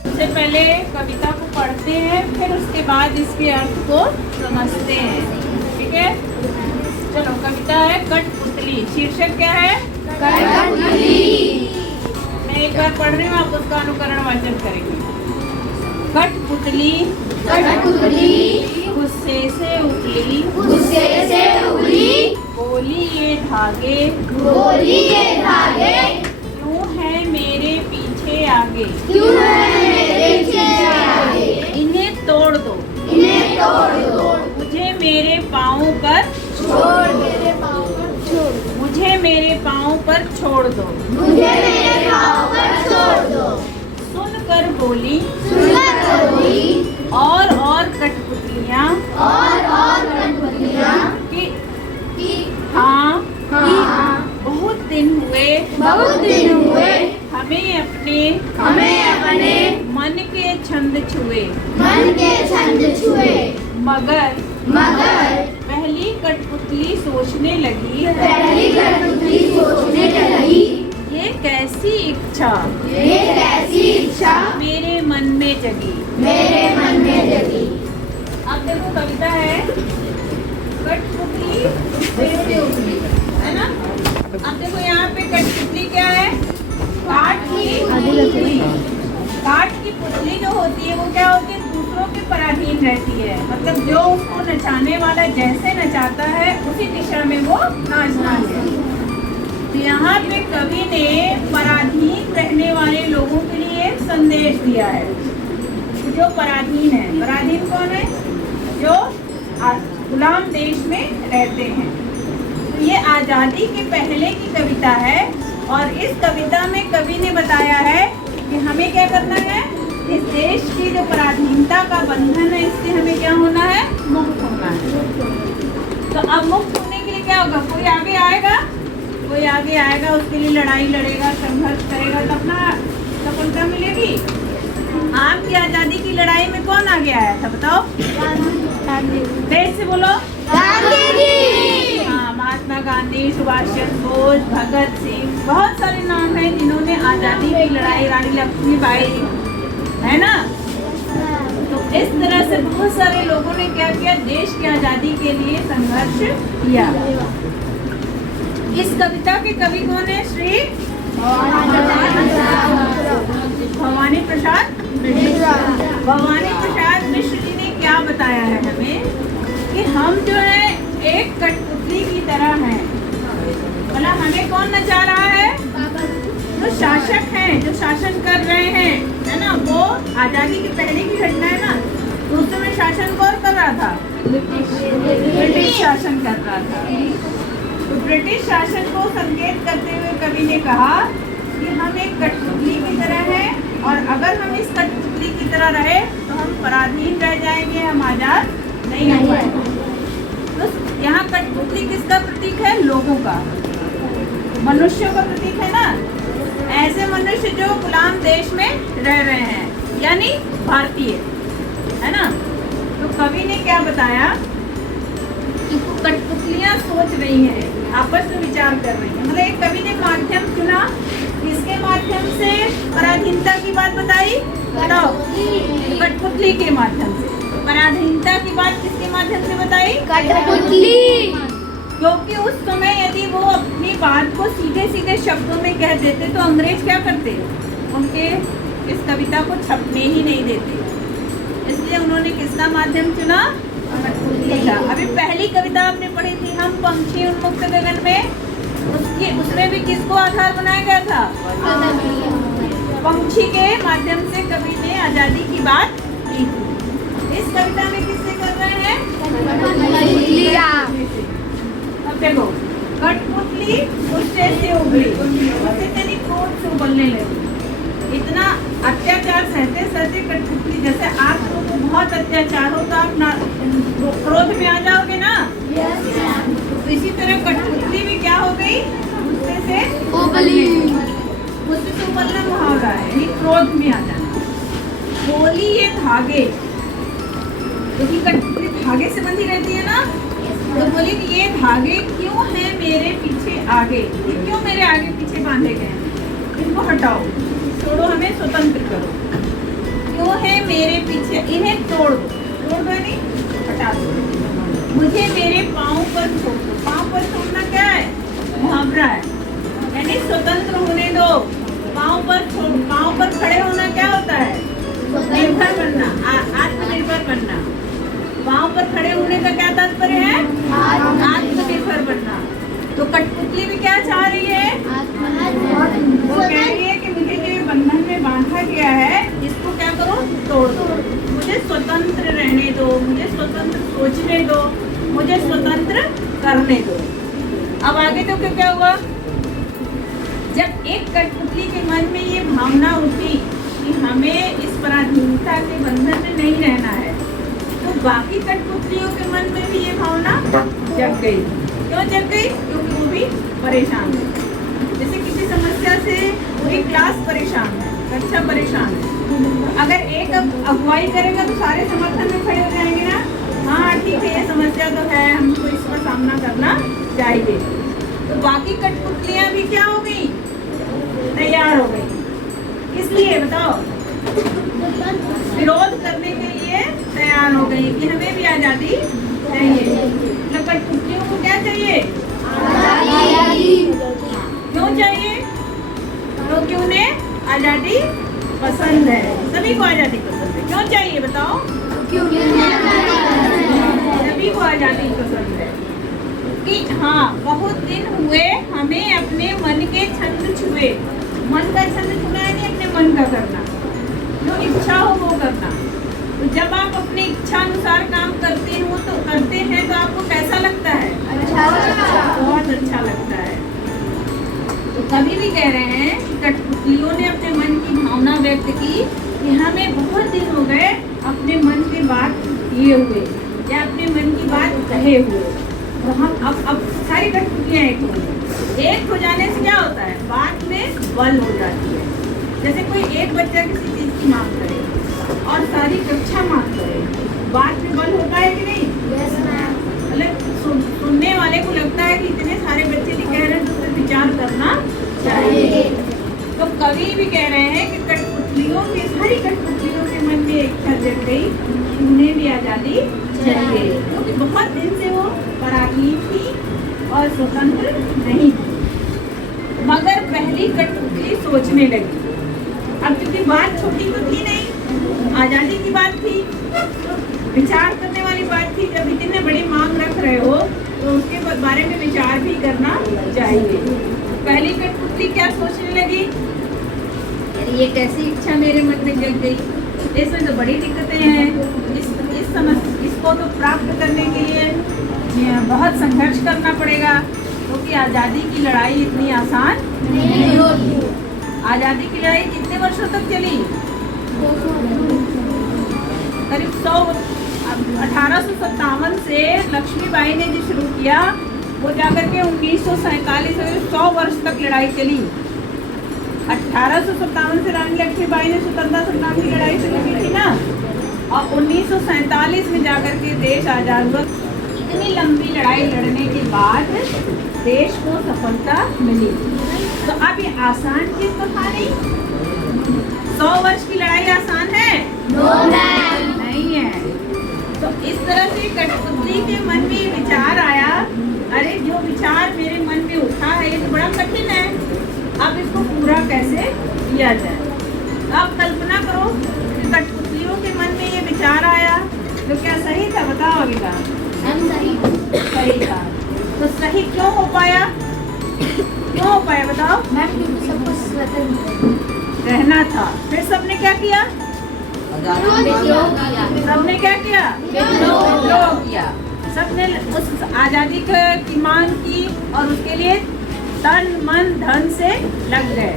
सबसे पहले कविता को पढ़ते हैं, फिर उसके बाद इसके अर्थ को समझते हैं। ठीक है, चलो। कविता है कठपुतली। शीर्षक क्या है? कठपुतली। मैं एक बार पढ़ रही हूँ, आप उसका अनुकरण वाचन करेंगे। कठपुतली कठपुतली गुस्से से उबली, गुस्से से उबली, बोली ये धागे, बोली ये धागे, क्यों है मेरे पीछे आगे, क्यों है मेरे पीछे आगे, इन्हें तोड़ दो, इन्हें तोड़ दो, मुझे मेरे पाँव पर छोड़ मेरे पाँव पर छोड़, मुझे मेरे पाँव पर छोड़ दो, मुझे मेरे पाँव पर छोड़ दो। सुनकर बोली सुनकर बोली और कठपुतलियाँ और कठपुतलियाँ कि कि हाँ हाँ बहुत दिन हुए हमें अपने मन के छंद छुए, मन के छंद छुए, मगर मगर पहली कठपुतली सोचने लगी, पहली कठपुतली सोचने लगी, ये कैसी इच्छा ये कैसी इच्छा मेरे मन में जगी। मेरे मन में जगी। अब देखो कविता है कठपुतली गुस्से उबली, है ना। अब देखो यहाँ पे कठपुतली क्या है? काठ की पुतली। काठ की पुतली जो होती है वो क्या होती है? दूसरों के पराधीन रहती है। मतलब जो उसको नचाने वाला जैसे नचाता है उसी दिशा में वो नाचना है। तो यहाँ पे कवि ने पराधीन रहने वाले लोगों के लिए एक संदेश दिया है। जो पराधीन है, पराधीन कौन है? जो गुलाम देश में रहते हैं। तो ये आज़ादी के पहले की कविता है और इस कविता में कवि ने बताया है कि हमें क्या करना है? इस देश की जो पराधीनता का बंधन है इससे हमें क्या होना है? मुक्त होना है। तो अब मुक्त होने के लिए क्या होगा? कोई आगे आएगा, कोई आगे आएगा, उसके लिए लड़ाई लड़ेगा, संघर्ष करेगा, तब ना सफलता मिलेगी। आपकी आज़ादी की लड़ाई में कौन आगे आया था बताओ? देश से बोलो। गांधी जी। हाँ, महात्मा गांधी, सुभाष चंद्र बोस, भगत सिंह, बहुत सारे नाम हैं जिन्होंने आज़ादी की लड़ाई, रानी लक्ष्मीबाई, है ना। तो इस तरह से बहुत सारे लोगों ने क्या किया? देश की आज़ादी के लिए संघर्ष किया। इस कविता के कवि कौन है? श्री भवानी प्रसाद मिश्र। भवानी प्रसाद मिश्र जी ने क्या बताया है हमें कि हम जो है एक कठपुतली की तरह हैं। मतलब हमें कौन नचा रहा है? जो शासक हैं, जो शासन कर रहे हैं, है ना। वो आज़ादी के पहले की घटना है ना। तो उस समय शासन कौन कर रहा था? ब्रिटिश शासन कर रहा था। तो ब्रिटिश शासन को संकेत करते हुए कवि ने कहा कि हम एक कठपुतली की तरह हैं और अगर हम इस कठपुतली की तरह रहे तो हम पराधीन रह जाएंगे, हम आज़ाद नहीं हो पाएंगे। तो यहाँ कठपुतली किसका प्रतीक है? लोगों का, मनुष्यों का प्रतीक है ना। ऐसे मनुष्य जो गुलाम देश में रह रहे हैं, यानी भारतीय, है ना। तो कवि ने क्या बताया कि कठपुतलियाँ सोच रही हैं, आपस में विचार कर रही हैं। मतलब एक कवि ने माध्यम चुना, इसके माध्यम से पराधीनता की बात बताई, बताओ। कठपुतली के माध्यम से। पराधीनता की बात किसके माध्यम से बताई? कठपुतली। क्योंकि उस समय यदि वो अपनी बात को सीधे सीधे शब्दों में कह देते तो अंग्रेज क्या करते? उनके इस कविता को छपने ही नहीं देते। इसलिए उन्होंने किसका माध्यम चुना? कठपुतली का। अभी पहली कविता आपने पढ़ी थी, हम पंछी उन्मुक्त गगन में, उसमें भी किसको आधार बनाया गया था? पंछी के माध्यम से कवि ने आज़ादी की बात की थी। इस कविता में किससे कर रहे हैं? अब देखो, कठपुतली गुस्से से उबली, गुस्से से क्रोध से उबलने लगी। इतना अत्याचार सहते सहते कठपुतली, जैसे आप लोगों को बहुत अत्याचार हो तो आप ना क्रोध में आ जाओगे ना। तो इसी तरह कठपुतली भी क्या हो गई? गुस्से से उबली। गुस्से से उबलना मुहावरा है, यानी क्रोध में आ जाना। बोली ये धागे, क्योंकि कठपुतली धागे से बंधी रहती है ना। तो बोली कि ये धागे क्यों है मेरे पीछे आगे, ये क्यों मेरे आगे पीछे बांधे गए हैं, इनको हटाओ, छोड़ो, हमें स्वतंत्र करो। क्यों है मेरे पीछे, इन्हें तोड़ दो नहीं, हटा दो। मुझे मेरे पाँव पर छोड़ दो। पाँव पर छोड़ना क्या है? मुहावरा है, यानी स्वतंत्र होने दो। पाँव पर खड़े होना क्या होता है? निर्भर बनना, आत्मनिर्भर बनना। पाँव पर खड़े होने का क्या तात्पर्य है? आत्मनिर्भर बनना। तो कठपुतली भी क्या चाह रही है? वो कह रही है कि मुझे जो बंधन में बांधा गया है इसको क्या करो? तोड़ दो। मुझे स्वतंत्र रहने दो, मुझे स्वतंत्र सोचने दो, मुझे स्वतंत्र करने दो। अब आगे तो क्या हुआ? जब एक कठपुतली के मन में ये भावना उठी कि हमें इस पराधीनता के बंधन में नहीं रहना है, तो बाकी कठपुतलियों के मन में भी ये भावना जग गई। क्यों जग गई? क्योंकि वो भी परेशान है। जैसे किसी समस्या से पूरी क्लास परेशान है, कक्षा परेशान है, अगर एक अगुवाई करेगा तो सारे समर्थन में खड़े हो जाएंगे ना। हाँ ठीक है, ये समस्या तो है, हमको इसका सामना करना चाहिए। तो बाकी कठपुतलियां भी क्या हो गई? तैयार हो गई। इसलिए बताओ, विरोध करने के लिए तैयार हो गई कि हमें भी आजादी चाहिए। तो कठपुतलियों को क्या चाहिए? क्यों चाहिए? क्योंकि उन्हें आजादी पसंद है। सभी को आजादी पसंद है। क्यों चाहिए बताओ? सभी को आजादी पसंद है कि हाँ, बहुत दिन हुए हमें अपने मन के छंद छुए। मन का छंद छुना है नहीं, अपने मन का करना, जो इच्छा हो वो करना। तो जब आप अपनी इच्छा अनुसार काम करते हैं तो आपको कैसा लगता है? बहुत अच्छा लगता है। तो कभी भी कह रहे हैं कि कठपुतलियों ने अपने मन की भावना व्यक्त की कि हमें बहुत दिन हो गए अपने मन की बात किए हुए या अपने मन की बात कहे हुए। तो हम अब सारी कठपुतलियाँ एक हो जाने से क्या होता है? बात में बल हो जाती है। जैसे कोई एक बच्चा किसी चीज़ की मांग करे और सारी कक्षा मांग करे, बात में बल होता है कि नहीं? मतलब सुनने वाले को लगता है कि इतने सारे बच्चे भी कह रहे हैं तो उस पर विचार करना चाहिए। तो कवि भी कह रहे हैं कि कठपुतलियों के, सारी कठपुतलियों के मन में इच्छा जग गई, उन्हें भी आज़ादी चाहिए, क्योंकि बहुत दिन से वो पराधीन थी और स्वतंत्र नहीं थी। मगर पहली कठपुतली सोचने लगी। अब क्योंकि बात छोटी तो थी नहीं, आज़ादी की बात थी, विचार करने वाली बात थी। जब इतने बड़ी मांग रख रहे हो तो उसके बारे में विचार भी करना चाहिए। पहली कठपुतली क्या सोचने लगी? ये कैसी इच्छा मेरे मन में जग गई? इसमें तो बड़ी दिक्कतें हैं। इसको तो प्राप्त करने के लिए बहुत संघर्ष करना पड़ेगा, क्योंकि आज़ादी की लड़ाई इतनी आसान नहीं होती। आज़ादी की लड़ाई कितने वर्षों तक चली? करीब 1857 से लक्ष्मीबाई ने जो शुरू किया वो जाकर के 1947 में 100 वर्ष तक लड़ाई चली। 1857 से रानी लक्ष्मीबाई ने स्वतंत्रता संग्राम की लड़ाई शुरू की थी ना, और 1947 में जाकर के देश आज़ाद हुआ। इतनी लंबी लड़ाई लड़ने के बाद देश को सफलता मिली। तो अब ये आसान चीज तो था नहीं। 100 वर्ष की लड़ाई आसान है? नहीं है। तो इस तरह से कठपुतली के मन में विचार आया, अरे जो विचार मेरे मन में उठा है ये तो बड़ा कठिन है, अब इसको पूरा कैसे किया जाए। तो आप कल्पना करो कि कठपुतलियों के मन में ये विचार आया, तो क्या सही था? बताओ अभी सही था। तो सही क्यों हो पाया? क्यों हो पाया बताओ? सबको स्वतंत्र रहना था। फिर सबने क्या किया? सबने क्या किया? विद्रोह किया। सबने उस आज़ादी की मांग की और उसके लिए तन मन धन से लग गए।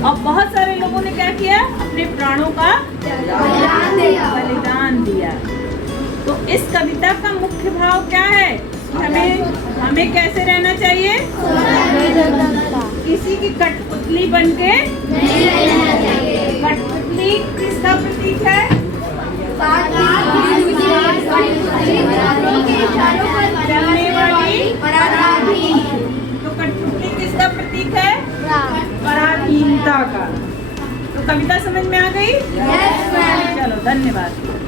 और बहुत सारे लोगों ने क्या किया? अपने प्राणों का बलिदान दिया। तो इस कविता का मुख्य भाव क्या है? हमें कैसे रहना चाहिए? किसी की कठपुतली बनके नहीं रहना चाहिए। कठपुतली किसका प्रतीक है? चलने वाली पराधीन। तो कठपुतली किसका प्रतीक है? पराधीनता का। तो कविता समझ में आ गई? Yes, ma'am. चलो धन्यवाद।